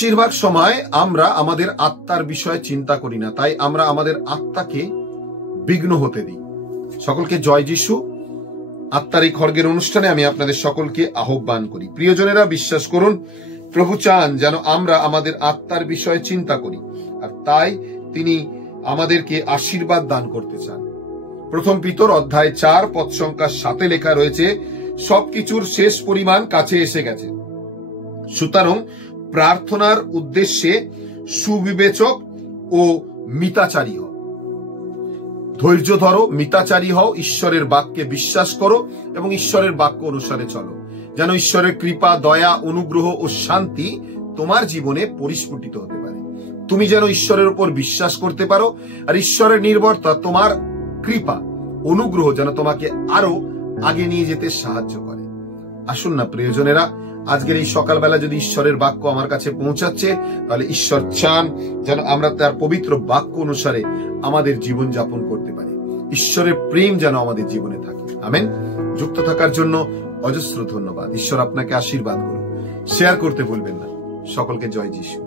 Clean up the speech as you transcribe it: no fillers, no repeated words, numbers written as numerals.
বেশিরভাগ সময় আমরা আমাদের আত্মার বিষয়ে চিন্তা করি না, তাই আমরা আমাদের আত্মাকে বিঘ্ন হতে দিই। সকলকে জয় যিশু। আত্মার এই খড়গের অনুষ্ঠানে আমি আপনাদের সকলকে আহ্বান করি। প্রিয়জনেরা, বিশ্বাস করুন, প্রভু চান যেন আমরা আমাদের আত্মার বিষয়ে চিন্তা করি, আর তাই তিনি আমাদেরকে আশীর্বাদ দান করতে চান। প্রথম পিতর অধ্যায় 4 পদ সংখ্যা 7 লেখা রয়েছে, সবকিছুর শেষ পরিমাণ কাছে এসে গেছে, সুতরাং প্রার্থনার উদ্দেশ্যে সুবিবেচক ও মিতাচারী হও। ধৈর্য ধরো, মিতাচারী হও, ঈশ্বরের বাক্যে বিশ্বাস করো এবং ঈশ্বরের বাক্য অনুসারে চলো, যেন ঈশ্বরের কৃপা, দয়া, অনুগ্রহ ও শান্তি তোমার জীবনে পরিস্ফুটিত হতে পারে। তুমি যেন ঈশ্বরের উপর বিশ্বাস করতে পারো, আর ঈশ্বরের নির্ভরতা, তোমার কৃপা, অনুগ্রহ যেন তোমাকে আরো আগে নিয়ে যেতে সাহায্য করে। আসুন না প্রিয়জনেরা, আজকের এই সকালবেলা যদি ঈশ্বরের বাক্য আমার কাছে পৌঁছাচ্ছে, তাহলে ঈশ্বর চান যেন আমরা তার পবিত্র বাক্য অনুসারে আমাদের জীবন যাপন করতে পারি। ঈশ্বরের প্রেম যেন আমাদের জীবনে থাকে। আমেন। যুক্ত থাকার জন্য অজস্র ধন্যবাদ। ঈশ্বর আপনাকে আশীর্বাদ করুন। শেয়ার করতে ভুলবেন না। সকলকে জয় যিশু।